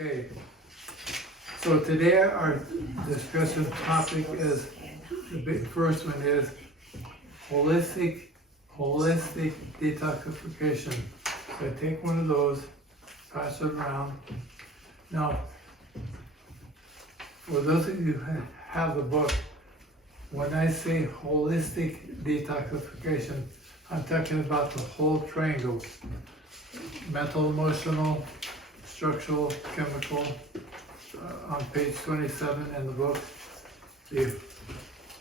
Okay, so today our discussion topic is, the big first one is holistic detoxification. So I take one of those, pass it around. Now, for those of you who have the book, when I say holistic detoxification, I'm talking about the whole triangle: mental, emotional, structural, chemical. On page 27 in the book, the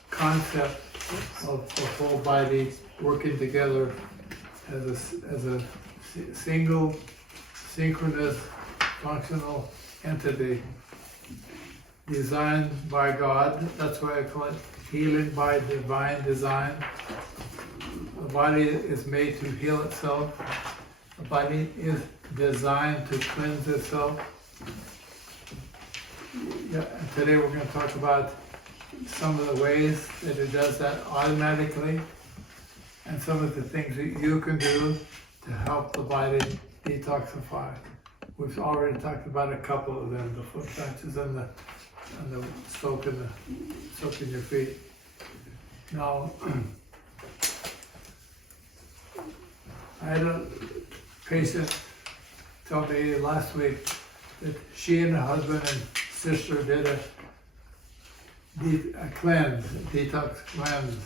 concept of the whole body working together as a single, synchronous, functional entity designed by God. That's why I call it healing by divine design. The body is made to heal itself. The body is designed to cleanse itself. Yeah, and today we're going to talk about some of the ways that it does that automatically, and some of the things that you can do to help the body detoxify. We've already talked about a couple of them: the foot patches and the soak in your feet. Now, I had a patient tell me last week that she and her husband and sister did a cleanse, a detox cleanse.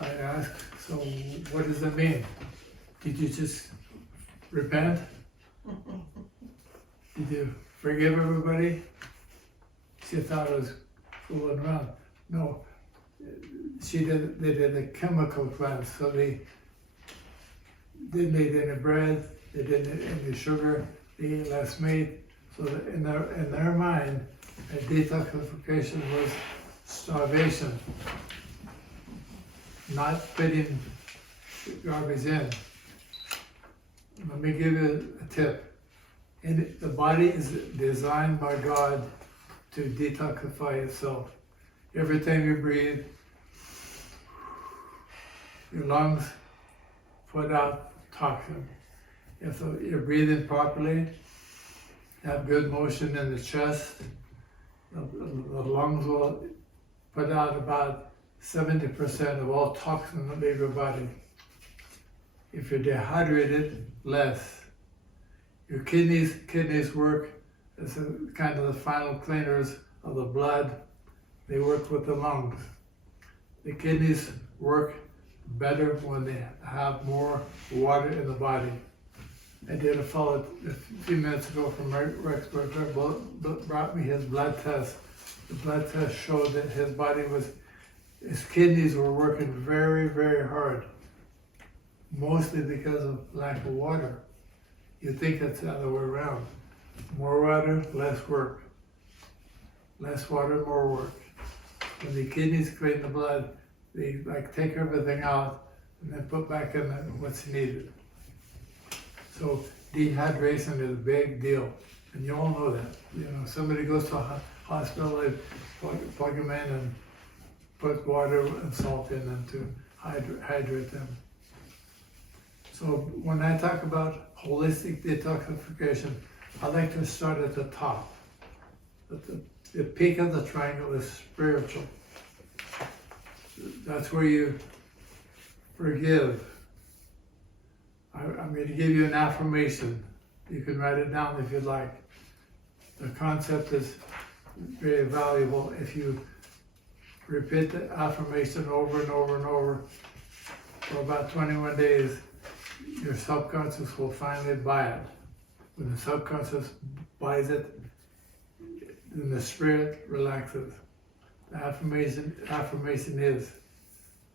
I asked, so what does that mean? Did you just repent? Did you forgive everybody? She thought I was fooling around. No, they did a chemical cleanse. So they didn't eat any bread, they didn't eat any sugar, they ate less meat. So that in their mind, a detoxification was starvation, not fitting garbage in. Let me give you a tip. The body is designed by God to detoxify itself. Every time you breathe, your lungs put out toxin. If you're breathing properly, have good motion in the chest, the lungs will put out about 70% of all toxin that leave your body. If you're dehydrated, less. Your kidneys work as kind of the final cleaners of the blood. They work with the lungs. The kidneys work better when they have more water in the body. I did a fellow a few minutes ago from Rexburg, brought me his blood test. The blood test showed that his kidneys were working very, very hard, mostly because of lack of water. You think it's the other way around. More water, less work. Less water, more work. When the kidneys clean the blood, they take everything out and then put back in what's needed. So dehydration is a big deal, and you all know that. You know, somebody goes to a hospital, they plug them in and put water and salt in them to hydrate them. So when I talk about holistic detoxification, I like to start at the top. At the peak of the triangle is spiritual. That's where you forgive. I'm going to give you an affirmation. You can write it down if you'd like. The concept is very valuable. If you repeat the affirmation over and over and over for about 21 days, your subconscious will finally buy it. When the subconscious buys it, then the spirit relaxes. The affirmation is,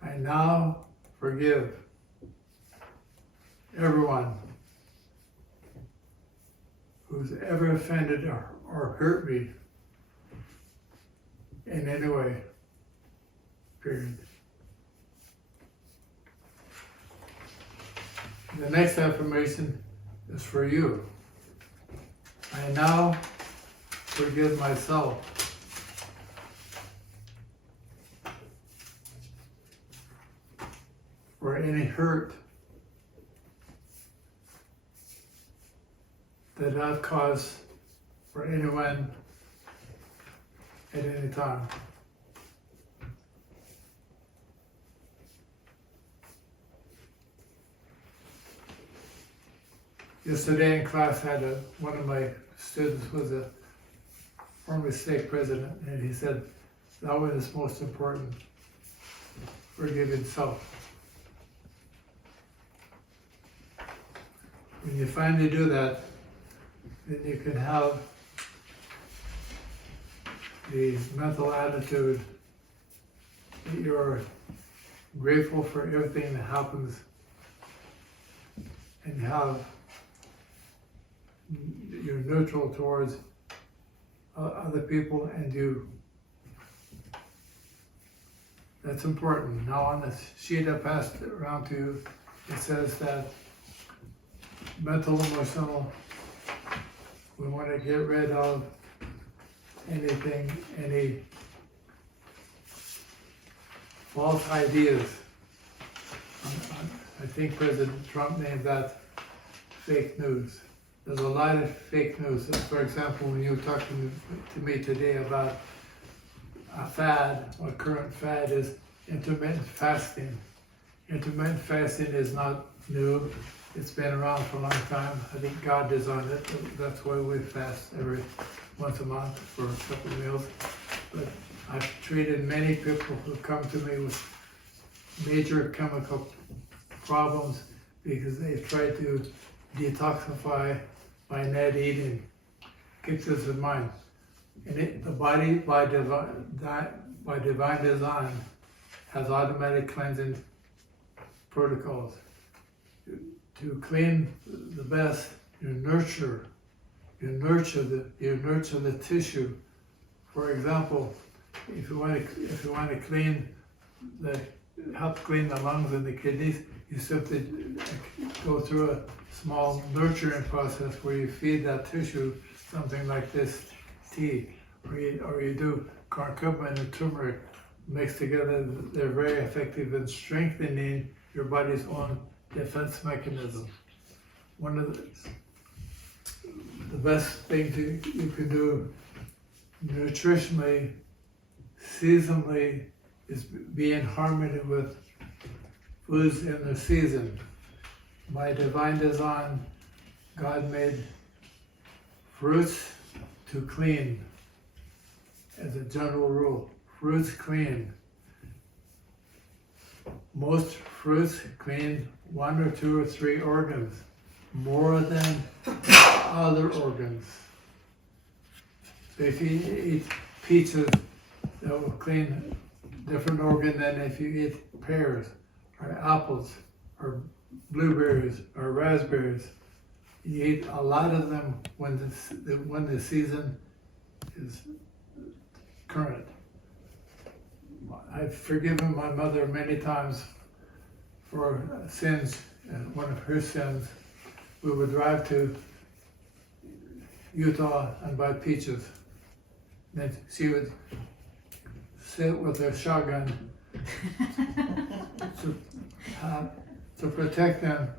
I now forgive everyone who's ever offended or hurt me in any way, period. The next affirmation is for you. I now forgive myself for any hurt that have cause for anyone at any time. Yesterday in class, one of my students was a former state president, and he said that one is most important, forgiving self. When you finally do that, then you can have the mental attitude that you're grateful for everything that happens, and you're neutral towards other people and you. That's important. Now on the sheet I passed around to you, it says that mental, emotional, we want to get rid of any false ideas. I think President Trump named that fake news. There's a lot of fake news. For example, when you were talking to me today about a fad, what current fad is intermittent fasting. Intermittent fasting is not new. It's been around for a long time. I think God designed it. That's why we fast every once a month for a couple of meals. But I've treated many people who come to me with major chemical problems because they've tried to detoxify by net eating. Keep this in mind. And the body, by divine design, has automatic cleansing protocols. To clean the best, you nurture the tissue. For example, if you want to help clean the lungs and the kidneys, you simply go through a small nurturing process where you feed that tissue something like this tea, or you do curcumin and turmeric mixed together. They're very effective in strengthening your body's own defense mechanism. One of the best things you can do nutritionally, seasonally, is be in harmony with foods in the season. By divine design, God made fruits to clean as a general rule. Fruits clean. Most fruits clean 1 or 2 or 3 organs more than other organs. So if you eat peaches, that will clean different organ than if you eat pears or apples or blueberries or raspberries. You eat a lot of them when the season is current. I've forgiven my mother many times for sins, and one of her sins, we would drive to Utah and buy peaches. Then she would sit with her shotgun to protect them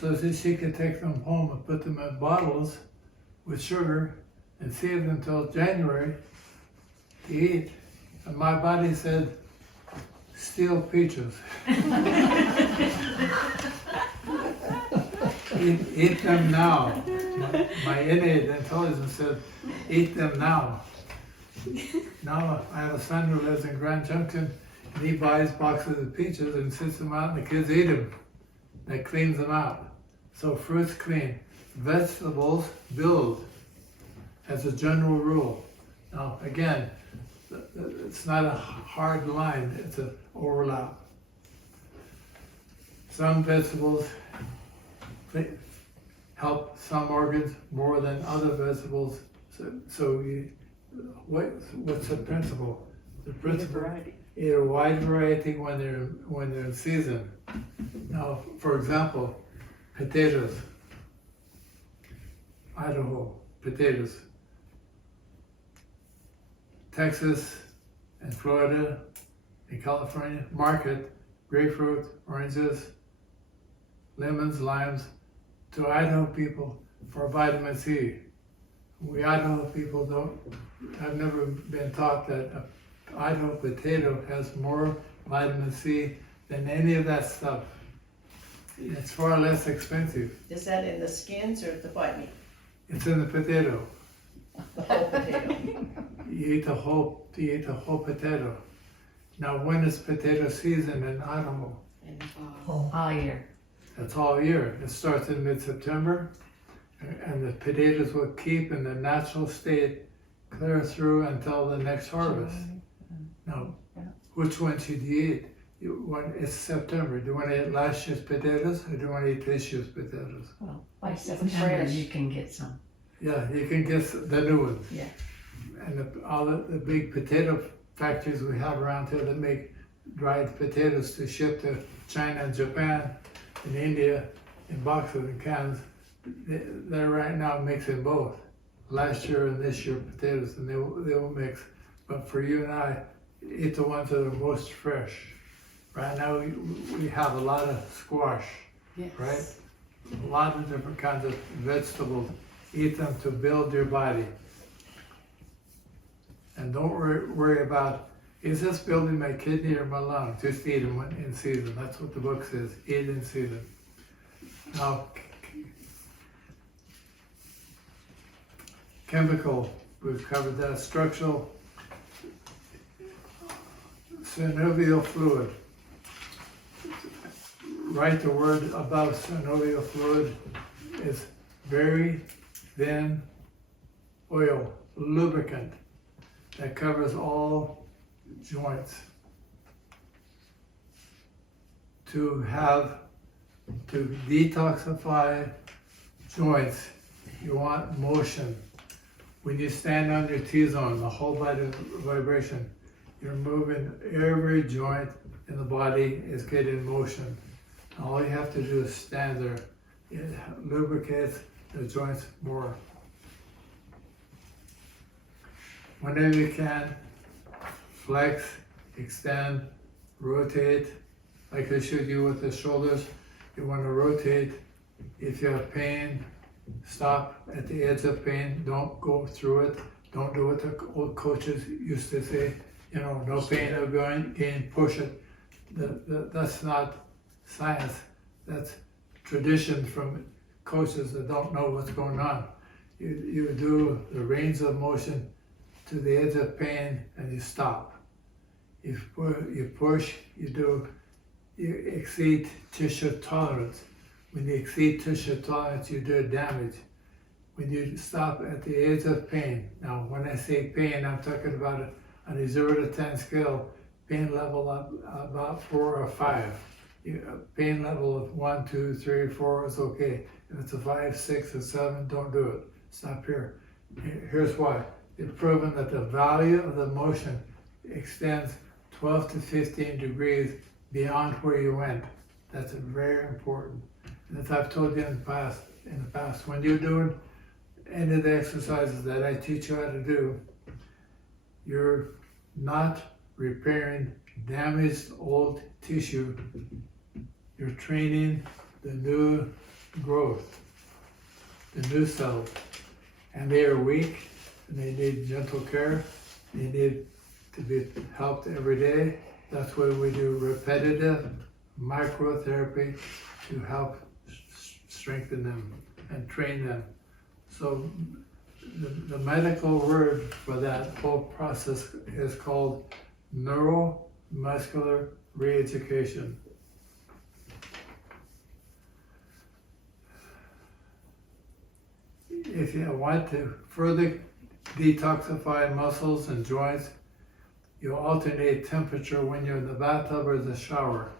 so that she could take them home and put them in bottles with sugar and save them until January to eat. And my body said, steal peaches. Eat them now. My innate intelligence said, eat them now. Now I have a son who lives in Grand Junction, and he buys boxes of peaches and sits them out, and the kids eat them. That cleans them out. So fruits clean. Vegetables build, as a general rule. Now again, it's not a hard line, it's an overlap. Some vegetables help some organs more than other vegetables. So what's the principle? The principle is a wide variety when they're in season. Now, for example, potatoes. Idaho, potatoes. Texas and Florida and California market grapefruit, oranges, lemons, limes. To Idaho people, for vitamin C. We Idaho people have never been taught that an Idaho potato has more vitamin C than any of that stuff. It's far less expensive. Is that in the skins or the white meat? It's in the potato. The whole potato? You eat the whole potato. Now, when is potato season in Idaho? In the fall. All year. That's all year. It starts in mid-September, and the potatoes will keep in the natural state clear through until the next harvest. Now, which one should you eat? It's September. Do you want to eat last year's potatoes, or do you want to eat this year's potatoes? Well, by September you can get some. Yeah, you can get the new ones. Yeah. And all the big potato factories we have around here that make dried potatoes to ship to China and Japan and India in boxes and cans, they're right now mixing both. Last year and this year potatoes, and they will mix. But for you and I, eat the ones that are most fresh. Right now we have a lot of squash, Yes. right? A lot of different kinds of vegetables. Eat them to build your body. And don't worry about, is this building my kidney or my lung? Just eat them in season. That's what the book says, eat in season. Now, chemical, we've covered that. Structural, synovial fluid. Write the word above synovial fluid is very thin oil, lubricant that covers all joints. To detoxify joints, you want motion. When you stand on your T-zone, the whole body vibration, you're moving every joint in the body is getting motion. All you have to do is stand there. It lubricates the joints more. Whenever you can, flex, extend, rotate. Like I showed you with the shoulders, you want to rotate. If you have pain, stop at the edge of pain. Don't go through it. Don't do what the old coaches used to say. You know, no pain, no gain, push it. That's not science. That's tradition from coaches that don't know what's going on. You do the range of motion to the edge of pain and you stop. You push, you exceed tissue tolerance. When you exceed tissue tolerance, you do damage. When you stop at the edge of pain, now when I say pain, I'm talking about on a 0 to 10 scale, pain level of about 4 or 5. Pain level of 1, 2, 3, 4 is okay. If it's a 5, 6, or 7, don't do it. Stop here. Here's why. It's proven that the value of the motion extends 12 to 15 degrees beyond where you went. That's very important. And as I've told you in the past, when you're doing any of the exercises that I teach you how to do, you're not repairing damaged old tissue. You're training the new growth, the new cells. And they are weak, and they need gentle care. They need to be helped every day. That's why we do repetitive microtherapy to help strengthen them and train them. So the medical word for that whole process is called neuromuscular re-education. If you want to further detoxify muscles and joints, you alternate temperature when you're in the bathtub or the shower.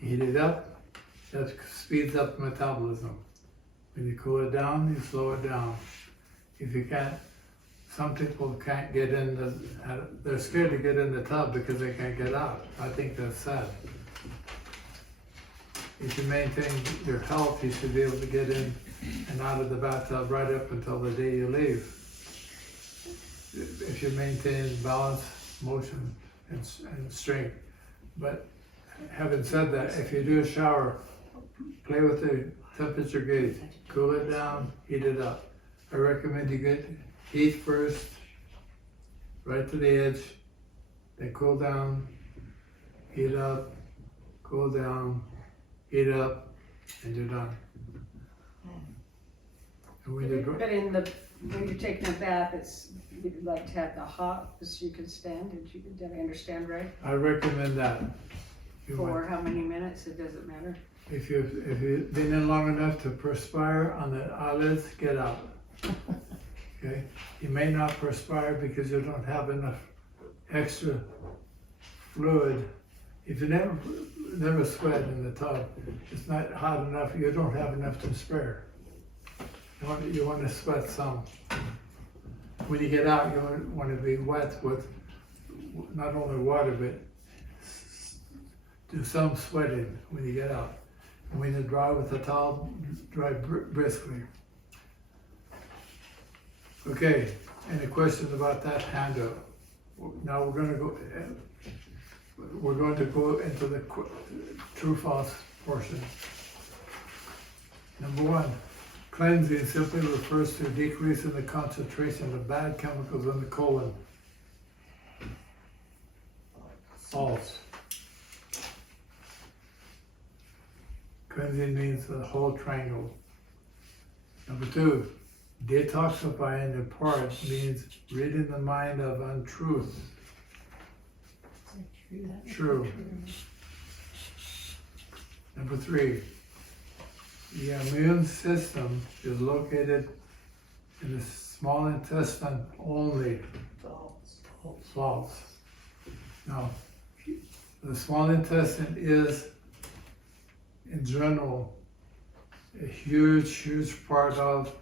Heat it up, that speeds up metabolism. When you cool it down, you slow it down. If you can't, some people can't get in they're scared to get in the tub because they can't get out. I think that's sad. If you maintain your health, you should be able to get in and out of the bathtub right up until the day you leave. If you maintain balance, motion, and strength. But having said that, if you do a shower, play with the temperature gauge. Cool it down, heat it up. I recommend you get heat first, right to the edge, then cool down, heat up, cool down, heat up, and you're done. And when you're But when you're taking a bath, you'd like to have the hot so you can stand. Did I understand right? I recommend that. You want- For how many minutes? It doesn't matter. If you've been in long enough to perspire on the eyelids, get out. Okay? You may not perspire because you don't have enough extra fluid. If you never sweat in the tub, it's not hot enough, you don't have enough to spare. You want to sweat some. When you get out, you want to be wet with not only water, but do some sweating when you get out. And when you dry with the towel, dry briskly. Okay, any questions about that handout? Now we're going to go into the true-false portion. Number one, cleansing simply refers to decreasing the concentration of bad chemicals in the colon. False. Cleansing means the whole triangle. Number two, detoxifying in part means ridding the mind of untruth. True. Number three, the immune system is located in the small intestine only. False. Now, the small intestine is, in general, a huge part of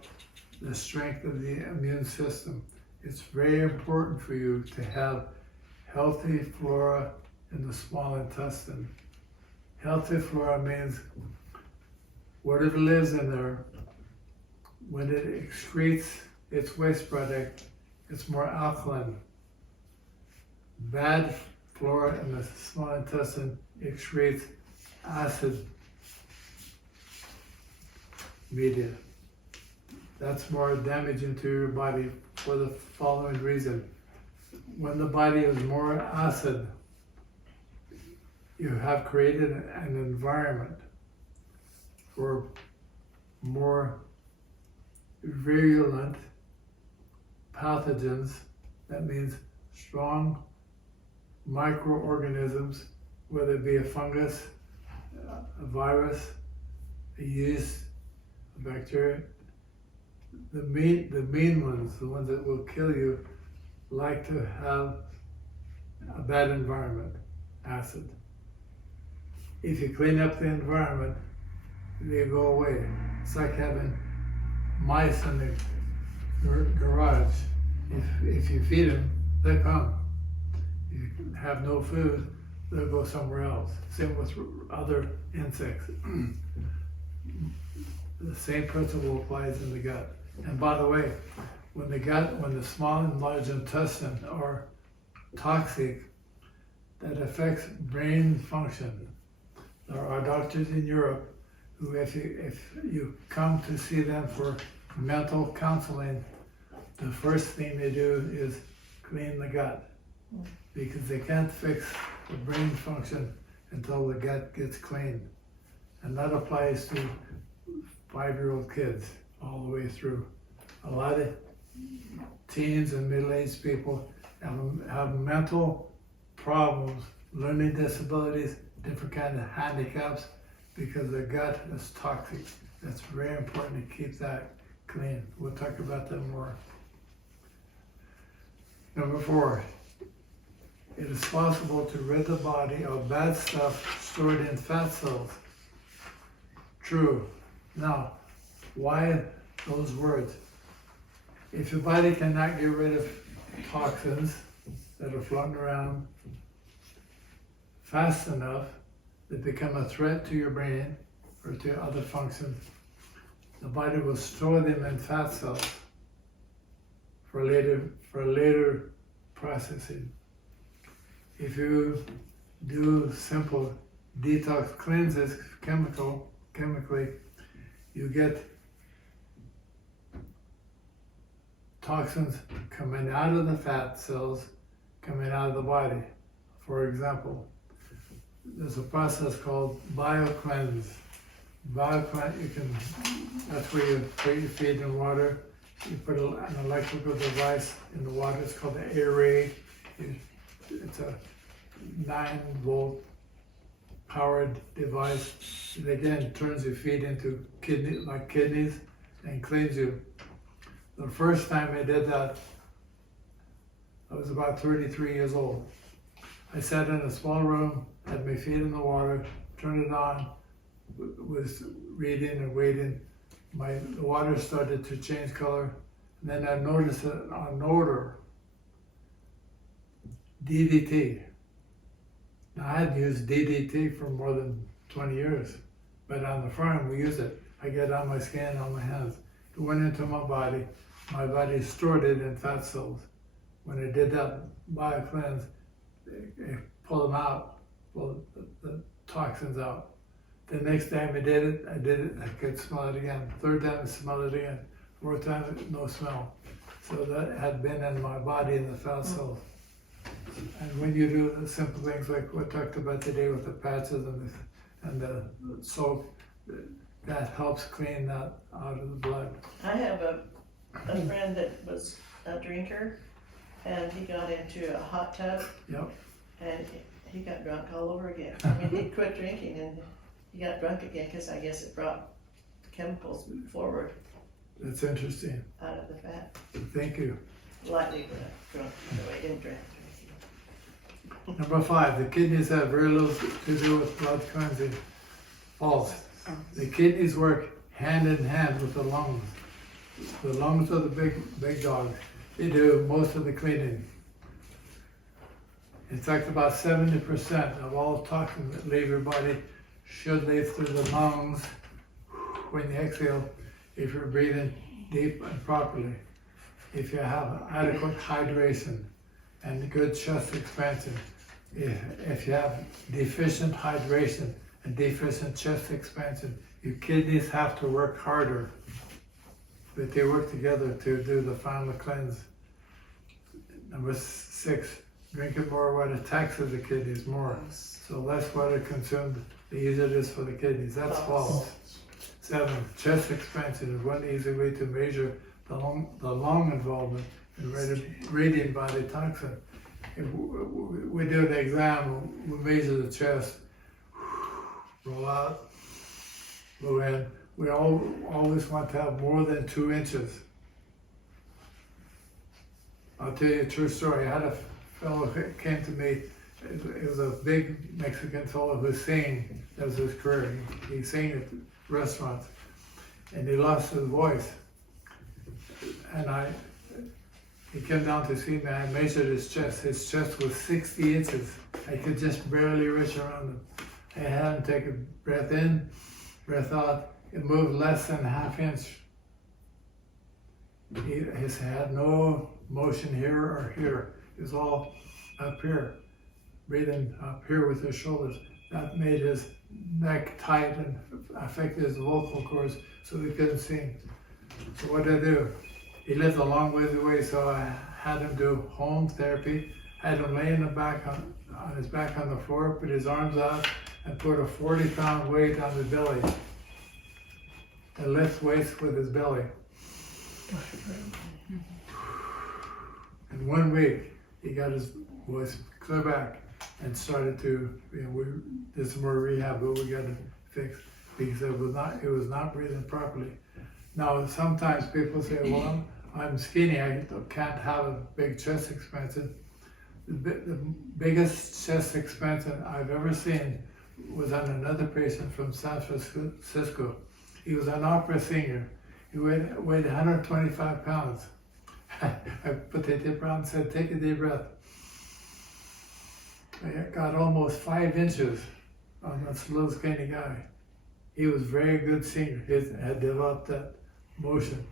the strength of the immune system. It's very important for you to have healthy flora in the small intestine. Healthy flora means whatever lives in there, when it excretes its waste product, it's more alkaline. Bad flora in the small intestine excretes acid media. That's more damaging to your body for the following reason. When the body is more acid, you have created an environment for more virulent pathogens. That means strong microorganisms, whether it be a fungus, a virus, a yeast, a bacteria. The mean ones, the ones that will kill you, like to have a bad environment, acid. If you clean up the environment, they go away. It's like having mice in the garage. If you feed them, they come. If you have no food, they'll go somewhere else. Same with other insects. The same principle applies in the gut. And by the way, when the small and large intestine are toxic, that affects brain function. There are doctors in Europe who, if you come to see them for mental counseling, the first thing they do is clean the gut, because they can't fix the brain function until the gut gets clean. And that applies to 5-year-old kids all the way through. A lot of teens and middle-aged people have mental problems, learning disabilities, different kinds of handicaps, because the gut is toxic. That's very important to keep that clean. We'll talk about that more. Number 4, it is possible to rid the body of bad stuff stored in fat cells. True. Now, why those words? If your body cannot get rid of toxins that are floating around fast enough that become a threat to your brain or to other functions, the body will store them in fat cells for later processing. If you do simple detox cleanses, chemical, chemically, you get toxins coming out of the fat cells, coming out of the body. For example, there's a process called biocleanse. That's where you put your feet in water, you put an electrical device in the water, it's called the array. It's a 9-volt powered device. It again turns your feet into kidneys and cleans you. The first time I did that, I was about 33 years old. I sat in a small room, had my feet in the water, turned it on, was reading and waiting. The water started to change color. And then I noticed an odor, DDT. Now, I hadn't used DDT for more than 20 years, but on the farm we use it. I get it on my skin, on my hands. It went into my body stored it in fat cells. When I did that biocleanse, it pulled them out, pulled the toxins out. The next time I did it, I could smell it again. Third time I smelled it again. Fourth time, no smell. So that had been in my body in the fat cells. And when you do the simple things like we talked about today with the patches and the soap, that helps clean that out of the blood. I have a friend that was a drinker, and he got into a hot tub. Yep. And he got drunk all over again. I mean, he quit drinking and he got drunk again because I guess it brought the chemicals forward That's interesting. out of the fat. Thank you. Lightly drunk, so he didn't drink. Number 5, the kidneys have very little to do with blood cleansing. False. The kidneys work hand in hand with the lungs. The lungs are the big dogs. They do most of the cleaning. In fact, about 70% of all toxins that leave your body should leave through the lungs when you exhale, if you're breathing deep and properly. If you have adequate hydration and good chest expansion. If you have deficient hydration and deficient chest expansion, your kidneys have to work harder. But they work together to do the final cleanse. Number 6, drinking more water taxes the kidneys more. So less water consumed, the easier it is for the kidneys. That's false. 7, chest expansion is one easy way to measure the lung involvement in reading body toxin. If we do the exam, we measure the chest, roll out, blow in. We always want to have more than 2 inches. I'll tell you a true story. I had a fellow who came to me. It was a big Mexican fellow who sang. That was his career. He sang at restaurants, and he lost his voice. And he came down to see me. I measured his chest. His chest was 60 inches. I could just barely reach around him. I had him take a breath in, breath out. It moved less than ½ inch. He had no motion here or here. It was all up here, breathing up here with his shoulders. That made his neck tight and affected his vocal cords, so he couldn't sing. So what did I do? He lived a long ways away, so I had him do home therapy. I had him lay in the back on his back on the floor, put his arms out, and put a 40-pound weight on his belly. And lift weights with his belly. In 1 week, he got his voice clear back and started to, we did some more rehab, but we got it fixed because it was not breathing properly. Now, sometimes people say, well, I'm skinny, I can't have a big chest expansion. The biggest chest expansion I've ever seen was on another patient from San Francisco. He was an opera singer. He weighed 125 pounds. I put the tape around and said, take a deep breath. I got almost 5 inches on this little skinny guy. He was a very good singer. He had developed that motion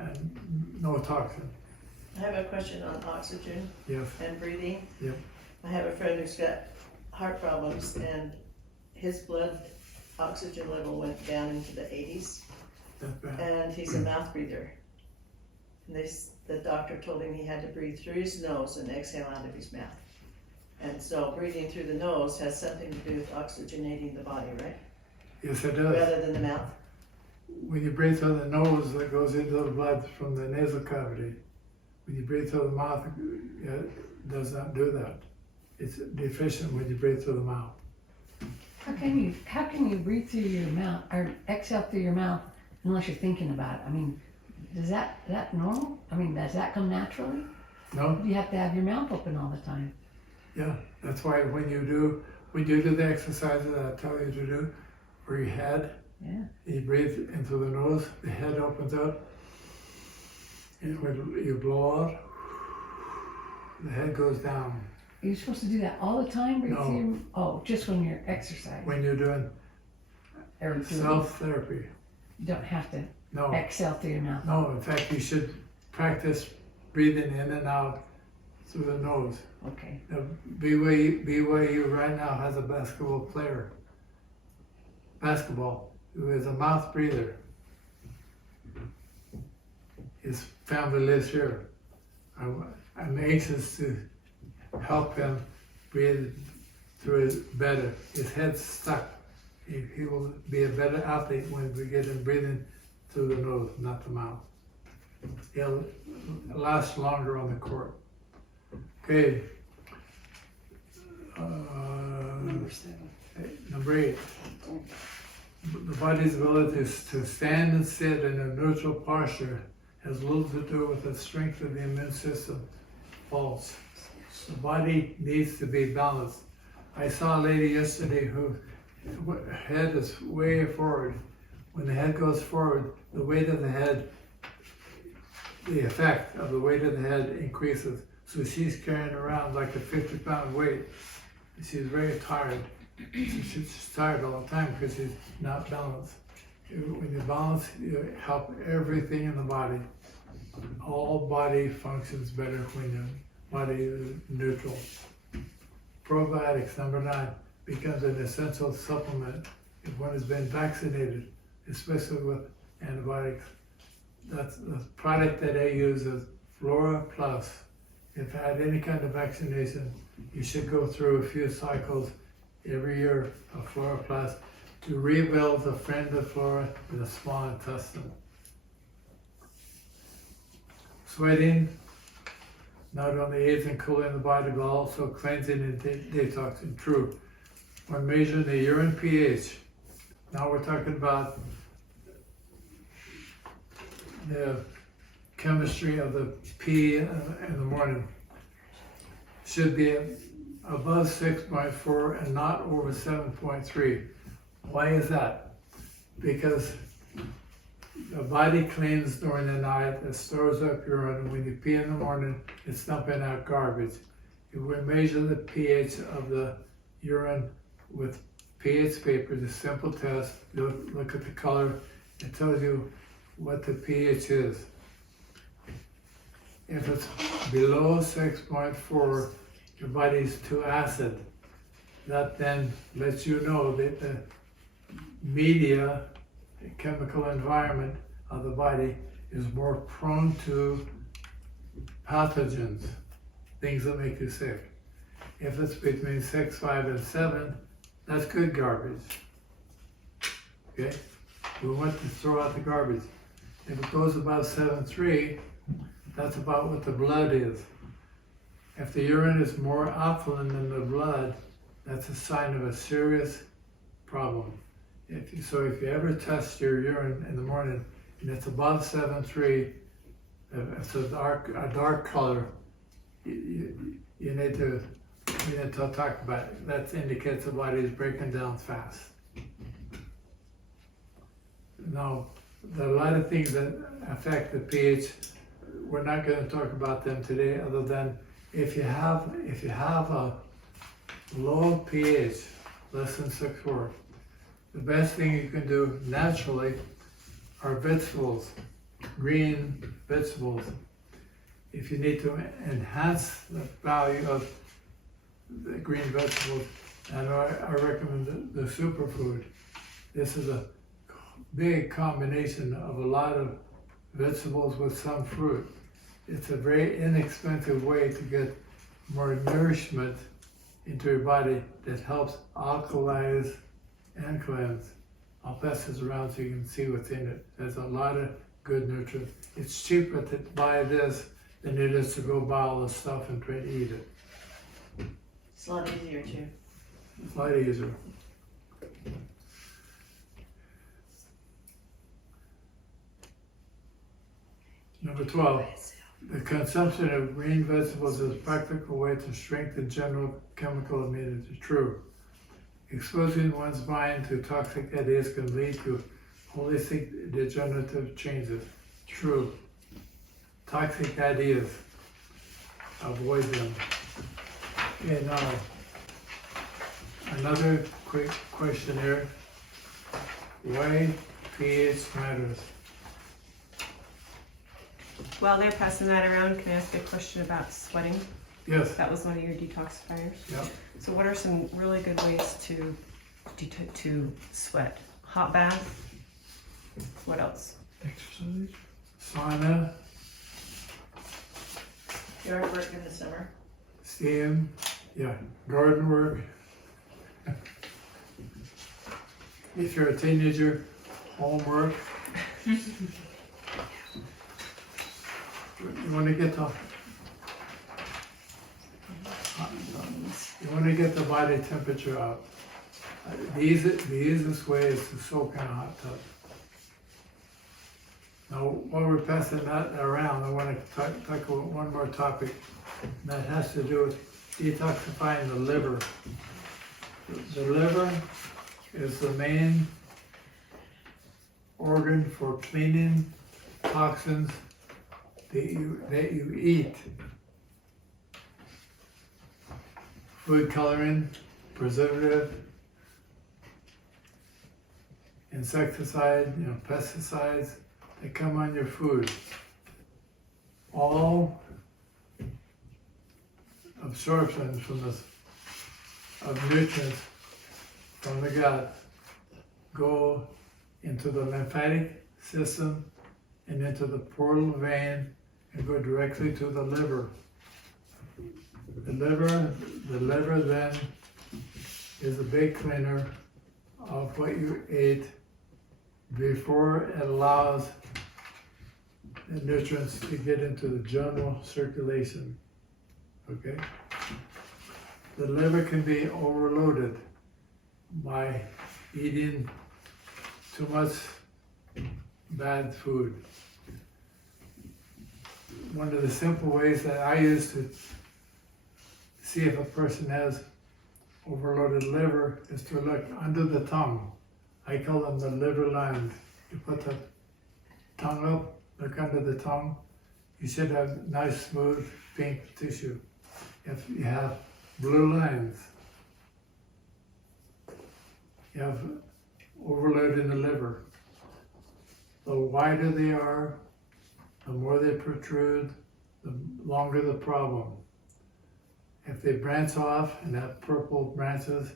and no toxin. I have a question on oxygen Yes. and breathing. Yep. I have a friend who's got heart problems, and his blood oxygen level went down into the 80s, That's bad. and he's a mouth breather. And the doctor told him he had to breathe through his nose and exhale out of his mouth. And so breathing through the nose has something to do with oxygenating the body, right? Yes, it does. Rather than the mouth. When you breathe through the nose, that goes into the blood from the nasal cavity. When you breathe through the mouth, it does not do that. It's deficient when you breathe through the mouth. How can you breathe through your mouth or exhale through your mouth unless you're thinking about it? I mean, is that normal? I mean, does that come naturally? No? You have to have your mouth open all the time. Yeah, that's why when you do the exercises that I tell you to do, for your head, Yeah. you breathe in through the nose, the head opens up, and when you blow out, the head goes down. You're supposed to do that all the time? Breathe No. through your, oh, just when you're exercising. When you're doing Or doing- self-therapy. You don't have to No, exhale through your mouth. no, in fact, you should practice breathing in and out through the nose. Okay. Now, BYU right now has a basketball player, who is a mouth breather. His family lives here. I'm anxious to help him breathe through it better. His head's stuck. He will be a better athlete when we get him breathing through the nose, not the mouth. He'll last longer on the court. Okay. Number 7. Number 8. The body's ability to stand and sit in a neutral posture has little to do with the strength of the immune system. False. The body needs to be balanced. I saw a lady yesterday whose head is way forward. When the head goes forward, the weight of the head, the effect of the weight of the head increases. So she's carrying around like a 50-pound weight. She's very tired. She's tired all the time because she's not balanced. When you balance, you help everything in the body. All body functions better when your body is neutral. Probiotics, number 9, becomes an essential supplement if one has been vaccinated, especially with antibiotics. That's the product that I use is Flora Plus. If you had any kind of vaccination, you should go through a few cycles every year of Flora Plus to rebuild the friend of flora in the small intestine. Sweating not only aids in cooling the body, but also cleansing and detoxing. True. When measuring the urine pH, now we're talking about the chemistry of the pee in the morning, should be above 6.4 and not over 7.3. Why is that? Because the body cleans during the night, it stores up urine, and when you pee in the morning, it's dumping out garbage. If we measure the pH of the urine with pH paper, it's a simple test. Look at the color, it tells you what the pH is. If it's below 6.4, your body's too acid. That then lets you know that the media, the chemical environment of the body is more prone to pathogens, things that make you sick. If it's between 6, 5, and 7, that's good garbage. Okay? We want to throw out the garbage. If it goes above 7.3, that's about what the blood is. If the urine is more alkaline than the blood, that's a sign of a serious problem. If you ever test your urine in the morning and it's above 7.3, it's a dark color, you need to talk about it. That indicates the body is breaking down fast. Now, there are a lot of things that affect the pH. We're not going to talk about them today, other than if you have a low pH, less than 6.4, the best thing you can do naturally are vegetables, green vegetables. If you need to enhance the value of the green vegetables, and I recommend the superfood. This is a big combination of a lot of vegetables with some fruit. It's a very inexpensive way to get more nourishment into your body that helps alkalize and cleanse. I'll pass this around so you can see what's in it. There's a lot of good nutrients. It's cheaper to buy this than it is to go buy all the stuff and try to eat it. It's a lot easier too. It's a lot easier. Number 12, the consumption of green vegetables is a practical way to strengthen general chemical immunity. True. Exposing one's mind to toxic ideas can lead to holistic degenerative changes. True. Toxic ideas, avoid them. Okay, now, another quick question here. Why pH matters? While they're passing that around, can I ask a question about sweating? Yes. That was one of your detoxifiers. Yep. So what are some really good ways to sweat? Hot bath? What else? Exercise. Sauna. Yard work in the summer. Steam. Yeah. Garden work. If you're a teenager, homework. You want to get the body temperature up. The easiest way is to soak in a hot tub. Now, while we're passing that around, I want to talk about one more topic, and that has to do with detoxifying the liver. The liver is the main organ for cleaning toxins that you eat. Food coloring, preservative, insecticide, pesticides that come on your food. All absorption of nutrients from the gut go into the lymphatic system and into the portal vein and go directly to the liver. The liver then is a big cleaner of what you ate before it allows the nutrients to get into the general circulation. Okay? The liver can be overloaded by eating too much bad food. One of the simple ways that I use to see if a person has overloaded liver is to look under the tongue. I call them the liver lines. You put the tongue up, look under the tongue. You should have nice, smooth, pink tissue. If you have blue lines, you have overload in the liver. The wider they are, the more they protrude, the longer the problem. If they branch off and have purple branches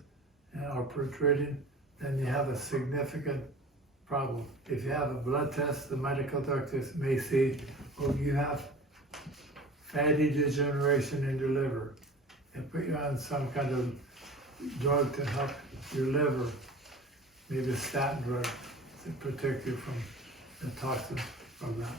and are protruding, then you have a significant problem. If you have a blood test, the medical doctors may see, oh, you have fatty degeneration in your liver, and put you on some kind of drug to help your liver, maybe a statin drug to protect you from the toxins from that.